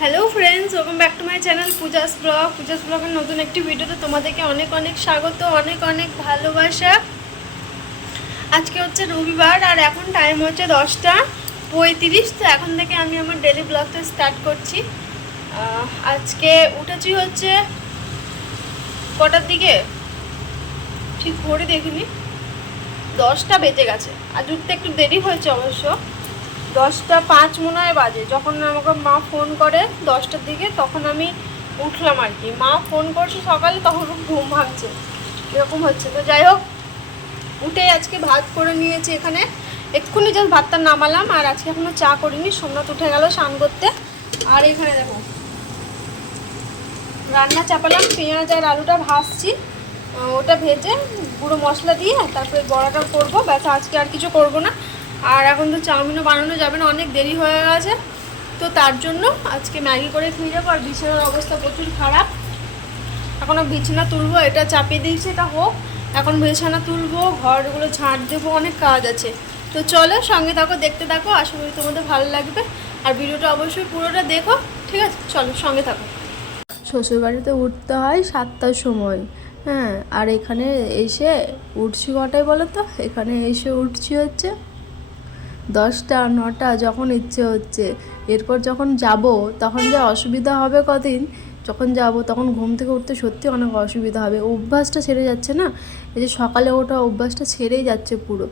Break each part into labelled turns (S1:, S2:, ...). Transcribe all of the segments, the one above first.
S1: Hello friends welcome back to my channel Puja's blog Puja's ব্লগের নতুন একটি ভিডিওতে তোমাদেরকে অনেক অনেক স্বাগত, অনেক অনেক ভালোবাসা। আজকে হচ্ছে রবিবার আর এখন টাইম হচ্ছে দশটা পঁয়ত্রিশ, তো এখন থেকে আমি আমার ডেলি ব্লগটা স্টার্ট করছি। আজকে উঠেছি হচ্ছে কটার দিকে? ঠিক ভোরে দেখিনি। দশটা বেজে গেছে। আজ উঠতে একটু দেরি হয়েছে অবশ্য। দশটা পাঁচ মনে বাজে। যখন আমাকে মা ফোন করে দশটার দিকে, তখন আমি উঠলাম আর কি। মা ফোন করছে সকালে, তখন ঘুম ভাঙছে। এরকম হচ্ছে। তো যাই হোক, উঠে আজকে ভাত করে নিয়েছি এখানে। এক্ষুনি জাস্ট ভাতটা নামালাম আর আজকে এখনও চা করিনি। সোমনাথ উঠে গেল স্নান করতে। আর এখানে দেখো, রান্না চাপালাম, পেঁয়াজ আর আলুটা ভাজছি। ওটা ভেজে গুঁড়ো মশলা দিয়ে তারপরে বড়াটা করব। ব্যাস, আজকে আর কিছু করব না। আর এখন তো চাউমিনও বানানো যাবে না, অনেক দেরি হয়ে গেছে। তো তার জন্য আজকে ম্যাগি করে খেয়ে যাব, আর বিছানার অবস্থা প্রচুর খারাপ। এখনও বিছানা তুলবো, এটা চাপিয়ে দিয়েছি এটা হোক। এখন বিছানা তুলবো, ঘরগুলো ঝাঁট দেবো, অনেক কাজ আছে। তো চলো সঙ্গে থাকো, দেখতে থাকো, আশা করি তোমাদের ভালো লাগবে। আর ভিডিওটা অবশ্যই পুরোটা দেখো, ঠিক আছে? চলো সঙ্গে থাকো। শ্বশুরবাড়িতে উঠতে হয় সাতটার সময় হ্যাঁ? আর এখানে এসে উঠছি কটায় বলো তো? এখানে এসে উঠছি হচ্ছে দশটা, নটা, যখন ইচ্ছে হচ্ছে। এরপর যখন যাব, তখন যা অসুবিধা হবে কদিন, যখন যাব, তখন ঘুম থেকে উঠতে সত্যি অনেক অসুবিধা হবে। অভ্যাসটা ছেড়ে যাচ্ছে না? এই যে সকালে ওঠা অভ্যাসটা ছেড়েই যাচ্ছে পুরো,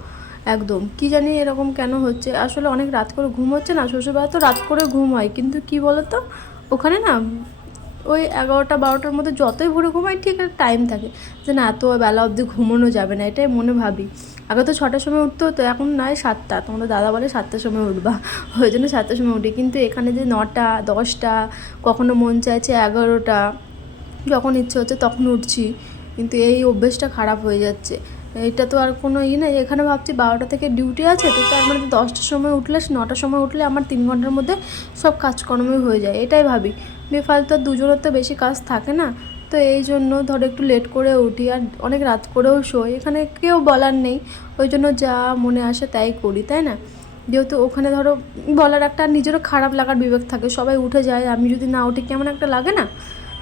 S1: একদম। কি জানি এরকম কেন হচ্ছে? আসলে অনেক রাত করে ঘুম হচ্ছে না শ্বশুরবাড়ি তো রাত করে ঘুম হয়। কিন্তু কি বলতো? ওখানে না, ওই এগারোটা, বারোটার মধ্যে যতই ভোরে ঘুমাই, ঠিক একটা টাইম থাকে। যে না, এত বেলা অবধি ঘুমানো যাবে না, এটাই মনে ভাবি। আগে তো ছটার সময় উঠতে হতো, এখন নয় সাতটা। তোমাদের দাদা বলে সাতটার সময় উঠবা। ওই জন্য সাতটার সময় উঠি। কিন্তু এখানে যে নটা, দশটা, কখনো মন চাইছে এগারোটা, যখন ইচ্ছে হচ্ছে তখন উঠছি। কিন্তু এই অভ্যেসটা খারাপ হয়ে যাচ্ছে। এটা তো আর কোনো ই নেই। এখানে ভাবছি বারোটা থেকে ডিউটি আছে, তো তার মানে দশটার সময় উঠলে, নটার সময় উঠলে আমার তিন ঘণ্টার মধ্যে সব কাজকর্মই হয়ে যায়। এটাই ভাবি। বেফালতু দুজনের তো বেশি কাজ থাকে না। তো এই জন্য ধরো একটু লেট করে উঠি আর অনেক রাত করেও শোই এখানে কেউ বলার নেই। ওই জন্য যা মনে আসে তাই করি, তাই না? যেহেতু ওখানে ধরো বলার একটা নিজেরও খারাপ লাগার বিবেক থাকে। সবাই উঠে যায়। আমি যদি না উঠি কেমন একটা লাগে না?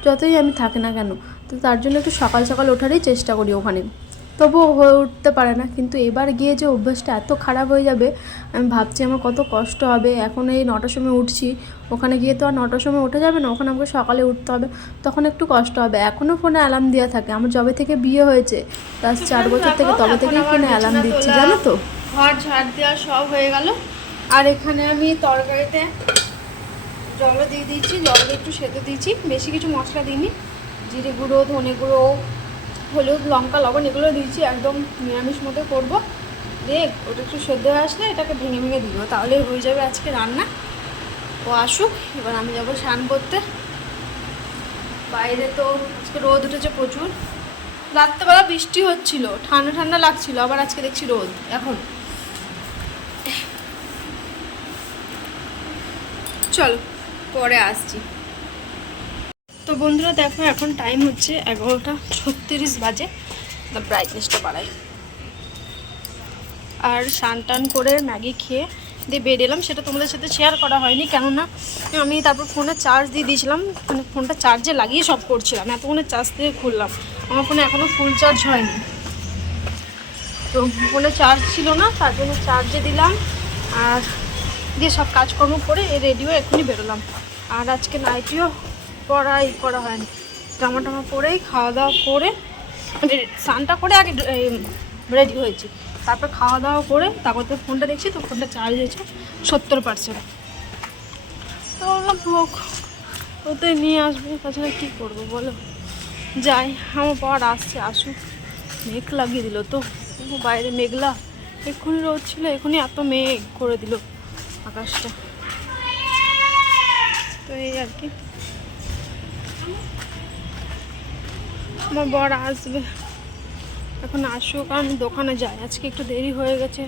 S1: যতই আমি থাকি না কেন। তো তার জন্য একটু সকাল সকাল ওঠারই চেষ্টা করি ওখানে। তবুও হয়ে উঠতে পারে না। কিন্তু এবার গিয়ে যে অভ্যাসটা এত খারাপ হয়ে যাবে আমি ভাবছি আমার কত কষ্ট হবে। এখন এই নটার সময় উঠছি ওখানে গিয়ে তো আর নটার সময় উঠে যাবে না ওখানে আমাকে সকালে উঠতে হবে তখন একটু কষ্ট হবে। এখনও ফোনে অ্যালার্ম দেওয়া থাকে। আমার যবে থেকে বিয়ে হয়েছে তার চার বছর থেকে তবে থেকেই ফোনে অ্যালার্ম দিচ্ছি জানো তো? ঘর ঝাড় দেওয়া সব হয়ে গেল। আর এখানে আমি তরকারিতে জলও দিয়ে দিয়েছি জল একটু সেদ্ধ দিয়েছি বেশি কিছু মশলা দিইনি। জিরে গুঁড়ো ধনে গুঁড়ো হলুদ, লঙ্কা, লবণ, এগুলো দিয়েছি, একদম নিরামিষ মতো করব। দেখ, ওটা একটু সেদ্ধ হয়ে আসলে এটাকে ভেঙে ভেঙে দিব, তাহলে হয়ে যাবে আজকে রান্না। ও আসুক, এবার আমি যাব স্নান করতে। বাইরে তো আজকে রোদ উঠেছে প্রচুর। রাত্রেবেলা বৃষ্টি হচ্ছিল, ঠান্ডা ঠান্ডা লাগছিল, আবার আজকে দেখছি রোদ, এখন। চলো, পরে আসছি। তো বন্ধুরা দেখো, এখন টাইম হচ্ছে এগারোটা ছত্রিশ বাজে। ব্রাইটনেসটা বাড়াই। আর স্নান টান করে ম্যাগি খেয়ে দিয়ে বেড এলাম। সেটা তোমাদের সাথে শেয়ার করা হয়নি, কেননা আমি তারপর ফোনে চার্জ দিয়ে দিয়েছিলাম। মানে ফোনটা চার্জে লাগিয়ে সব করছিলাম। এতক্ষণে চার্জ দিয়ে খুললাম। আমার ফোনে এখনও ফুল চার্জ হয়নি। তো ফোনে চার্জ ছিল না, তার জন্য চার্জে দিলাম। আর দিয়ে সব কাজকর্ম করে রেডি হয়ে এক্ষুনি বেরোলাম। আর আজকে নাইটিও পড়াই করা হয়নি জামা টামা পরেই খাওয়া দাওয়া করে মানে স্নানটা করে আগে রেডি হয়েছি। তারপর খাওয়া দাওয়া করে তারপর তো ফোনটা দেখছি, তো ফোনটা চার্জ হয়েছে সত্তর পার্সেন্ট তো বললাম, হোক, ওতে নিয়ে আসবে, তাছাড়া কী করব বলো? যাই, আমার পর আসছে, আসুক। মেঘ লাগিয়ে দিল তো। বাইরে মেঘলা। এক্ষুনি রোদ ছিল, এক্ষুনি এত মেঘ করে দিল আকাশটা। তো এই আর কি। আমার বর আসবে। এখন আসুক, আমি দোকানে যাই। আজকে একটু দেরি হয়ে গেছে,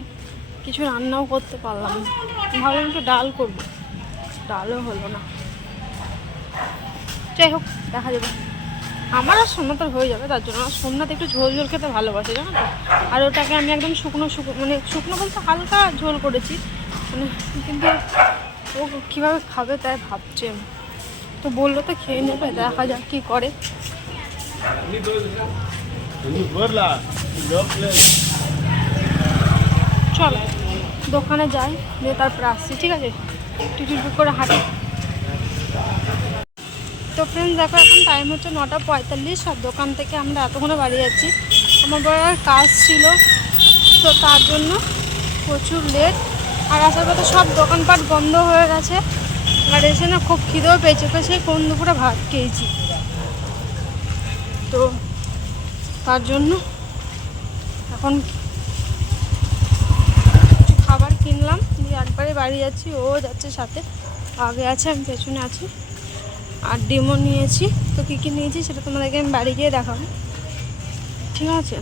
S1: কিছু রান্নাও করতে পারলাম ভাবলাম একটু ডাল করব। ডালও হলো না। যাই হোক, দেখা যাবে। আমার আর সোমনাথের হয়ে যাবে, তার জন্য আর সোমনাথ একটু ঝোল ঝোল খেতে ভালোবাসে, জানো তো? আর ওটাকে আমি একদম শুকনো শুকনো মানে শুকনো বলতে হালকা ঝোল করেছি। মানে কিন্তু ও কীভাবে খাবে তাই ভাবছি আমি। তো বলল তো, খেয়ে নেবে, দেখা যাক কী করে। চলো, দোকানে যাই দিয়ে তারপর আসছি, ঠিক আছে? টিকিট করে হাঁটি। তো ফ্রেন্ডস দেখো, এখন টাইম হচ্ছে নটা পঁয়তাল্লিশ, আর দোকান থেকে আমরা এতক্ষণে বাড়ি যাচ্ছি। আমার বড়ার কাজ ছিল, তো তার জন্য প্রচুর লেট আর আসার কথা সব দোকানপাট বন্ধ হয়ে গেছে। আর এসে না খুব খিদেও পেয়েছে, তো সেই কোন দুপুরে ভাত খেয়েছি। তো তার জন্য এখন কিছু খাবার কিনলাম, দিয়ে একবারে বাড়ি যাচ্ছি, ও যাচ্ছে সাথে, আগে আছে, আমি পেছনে আছি। আর ডিমও নিয়েছি, তো কী কী নিয়েছি সেটা তোমাদেরকে আমি বাড়ি গিয়ে দেখাবো। ঠিক আছে?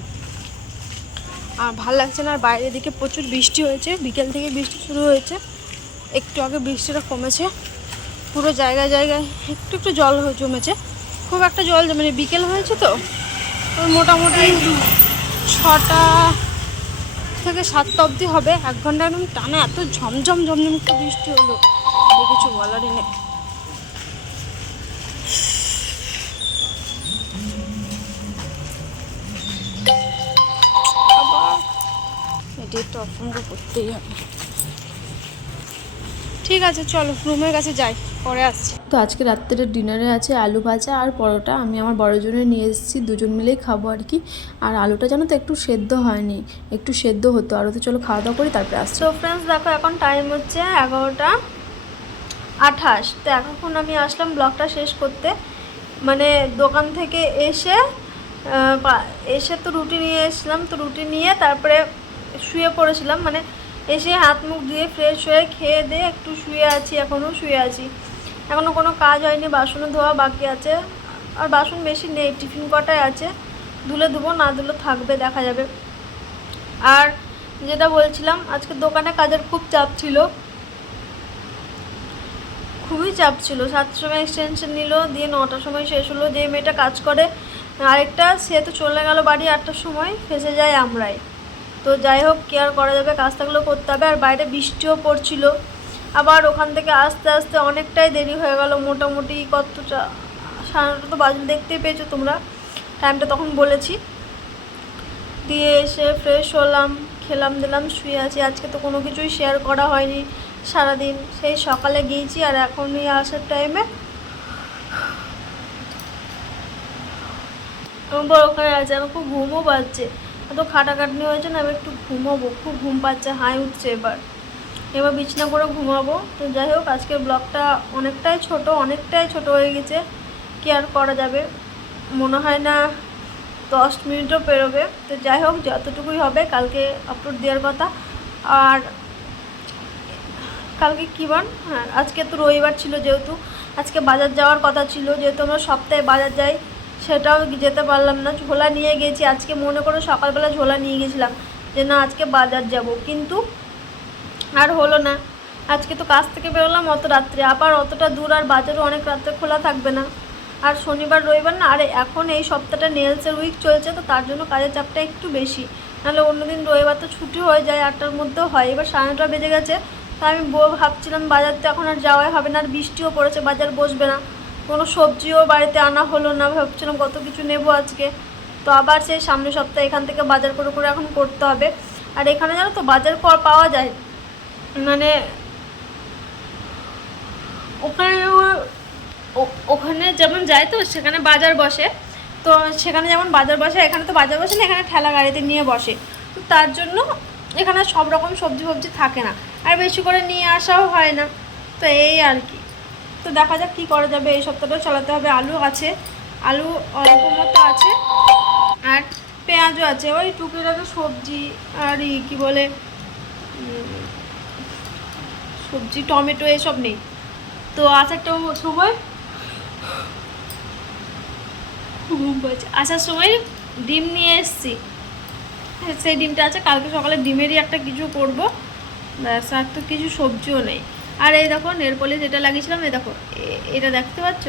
S1: আর ভালো লাগছে না, আর বাইরের দিকে প্রচুর বৃষ্টি হয়েছে, বিকেল থেকে বৃষ্টি শুরু হয়েছে, একটু আগে বৃষ্টিটা কমেছে। পুরো জায়গায় জায়গায় একটু একটু জল জমেছে। খুব একটা জল জমে নেই। বিকেল হয়েছে তো। ওই মোটামুটি ছটা থেকে সাতটা অবধি হবে। এক ঘণ্টা একদম টানা এত ঝমঝম ঝমঝম করে বৃষ্টি হলো। কিছু বলারই নেই। একটু অপঙ্গ করতেই হবে। ঠিক আছে, চলো, রুমের কাছে যাই। পরে আসছি।
S2: তো আজকে রাত্রের ডিনারে আছে আলু ভাজা আর পরোটা। আমি আমার বড় নিয়ে এসেছি দুজন মিলেই খাব আর কি। আর আলুটা জানো তো একটু সেদ্ধ হয়নি একটু সেদ্ধ হতো। আরও তো চলো খাওয়া দাওয়া করি তারপরে আসছি।
S1: তো ফ্রেন্ডস দেখো এখন টাইম হচ্ছে এগারোটা আঠাশ। তো এখন আমি আসলাম ব্লগটা শেষ করতে। মানে দোকান থেকে এসে এসে তো রুটি নিয়ে এসেছিলাম তো রুটি নিয়ে তারপরে শুয়ে পড়েছিলাম। মানে এসে হাত মুখ দিয়ে ফ্রেশ হয়ে খেয়ে দিয়ে একটু শুয়ে আছি এখনও শুয়ে আছি। এখনও কোনো কাজ হয়নি, বাসনও ধোয়া বাকি আছে। আর বাসন বেশি নেই, টিফিন কটাই আছে। ধুলে ধুবো, না ধুলে থাকবে, দেখা যাবে। আর যেটা বলছিলাম, আজকে দোকানে কাজের খুব চাপ ছিল। খুবই চাপ ছিল। সাতটার সময় এক্সটেনশন নিল, দিয়ে নটার সময় শেষ হলো যে মেয়েটা কাজ করে। আরেকটা, সে তো চলে গেল বাড়ি আটটার সময়, ফেসে যায় আমরাই। তো যাই হোক কেয়ার করা যাবে কাজ থাকলে করতে হবে। আর বাইরে বৃষ্টিও পড়ছিল। আবার ওখান থেকে আস্তে আস্তে অনেকটাই দেরি হয়ে গেল, মোটামুটি কতটা, সাড়ে নটা তো বাজে, দেখতেই পেয়েছ তোমরা। টাইমটা তখন বলেছি। দিয়ে এসে ফ্রেশ হলাম, খেলাম, দিলাম, শুয়ে আছি। আজকে তো কোনো কিছুই শেয়ার করা হয়নি সারাদিন। সেই সকালে গিয়েছি আর এখনই আসার টাইমে বড় ওখানে আছে আমার খুব ঘুমও পাচ্ছে। এত খাটাখাটনি হয়েছে না, আমি একটু ঘুমাবো, খুব ঘুম পাচ্ছে, হাই উঠছে এবার। এবার বিছনা করে ঘুমাবো। তো যাই হোক, আজকের ব্লগটা অনেকটাই ছোট অনেকটাই ছোট হয়ে গেছে। কি আর করা যাবে? মনে হয় না দশ মিনিটও পেরোবে। তো যাই হোক, যতটুকুই হবে, কালকে আপলোড দেওয়ার কথা। আর কালকে কী বার হ্যাঁ আজকে তো রবিবার ছিল যেহেতু। আজকে বাজার যাওয়ার কথা ছিল, যেহেতু আমরা সপ্তাহে বাজার যাই, সেটাও যেতে পারলাম না। ঝোলা নিয়ে গেছি। আজকে মনে করে সকালবেলা ঝোলা নিয়ে গেছিলাম যে, না, আজকে বাজার যাব। কিন্তু আর হলো না। আজকে তো কাজ থেকে বেরোলাম অত রাত্রে। আবার অতটা দূর আর বাজারও অনেক রাত্রে খোলা থাকবে না। আর শনিবার, রবিবার না, আরে এখন এই সপ্তাহটা নেলসের উইক চলছে, তো তার জন্য কাজের চাপটা একটু বেশি। নাহলে অন্যদিন রবিবার তো ছুটি হয়ে যায়, আটটার মধ্যেও হয়। এবার সাড়ে নটা বেজে গেছে তা আমি বউ ভাবছিলাম বাজার তো এখন আর যাওয়াই হবে না, আর বৃষ্টিও পড়েছে, বাজার বসবে না। কোনো সবজিও বাড়িতে আনা হলো না, ভাবছিলাম কত কিছু নেব আজকে। তো আবার সেই সামনের সপ্তাহে এখান থেকে বাজার করে করে এখন করতে হবে। আর এখানে জানো তো, বাজার পর পাওয়া যায়। মানে ওখানে ওখানে যেমন যায় তো, সেখানে বাজার বসে। তো সেখানে যেমন বাজার বসে, এখানে তো বাজার বসে না, এখানে ঠেলা গাড়িতে নিয়ে বসে। তো তার জন্য এখানে সব রকম সবজি ফবজি থাকে না। আর বেশি করে নিয়ে আসাও হয় না। তো এই আর কি। তো দেখা যাক কী করা যাবে, এই সপ্তাহটাও চালাতে হবে। আলু আছে। আলু অল্প মতো আছে। আর পেঁয়াজও আছে। ওই টুকিটাকি সবজি আর ই কী বলে সবজি, টমেটো এসব নেই। তো আসার টো- সময়। আসার সময় ডিম নিয়ে এসছি। সেই ডিমটা আছে, কালকে সকালে ডিমেরই একটা কিছু করব। ব্যাস, আর তো কিছু সবজিও নেই। আর এই দেখো নেল পলিশ এটা লাগিয়েছিলাম, এই দেখো এটা দেখতে পাচ্ছ?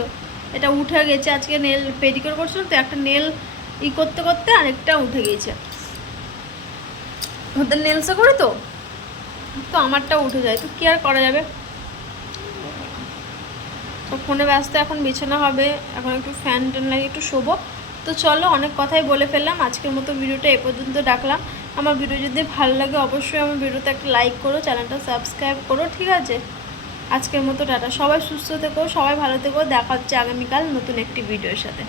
S1: এটা উঠে গেছে, আজকে নেল পেডিকিওর করছিলাম, তো একটা নেল ই করতে করতে আরেকটা উঠে গিয়েছে। ওদের নেলসে করে তো? তো আমারটা উঠে যায়। তো কি আর করা যাবে? তো ফোনে ব্যস্ত, এখন বিছানা হবে, এখন একটু ফ্যান ট্যান লাগে একটু শোবো। তো চলো, অনেক কথাই বলে ফেললাম, আজকের মতো ভিডিওটা এ পর্যন্ত ডাকলাম আমার ভিডিও যদি ভালো লাগে, অবশ্যই আমার ভিডিওতে একটা লাইক করো, চ্যানেলটা সাবস্ক্রাইব করো, ঠিক আছে? আজকের মতো টাটা। সবাই সুস্থ থেকো, সবাই ভালো থেকো। দেখা হচ্ছে আগামীকাল নতুন একটি ভিডিওর সাথে।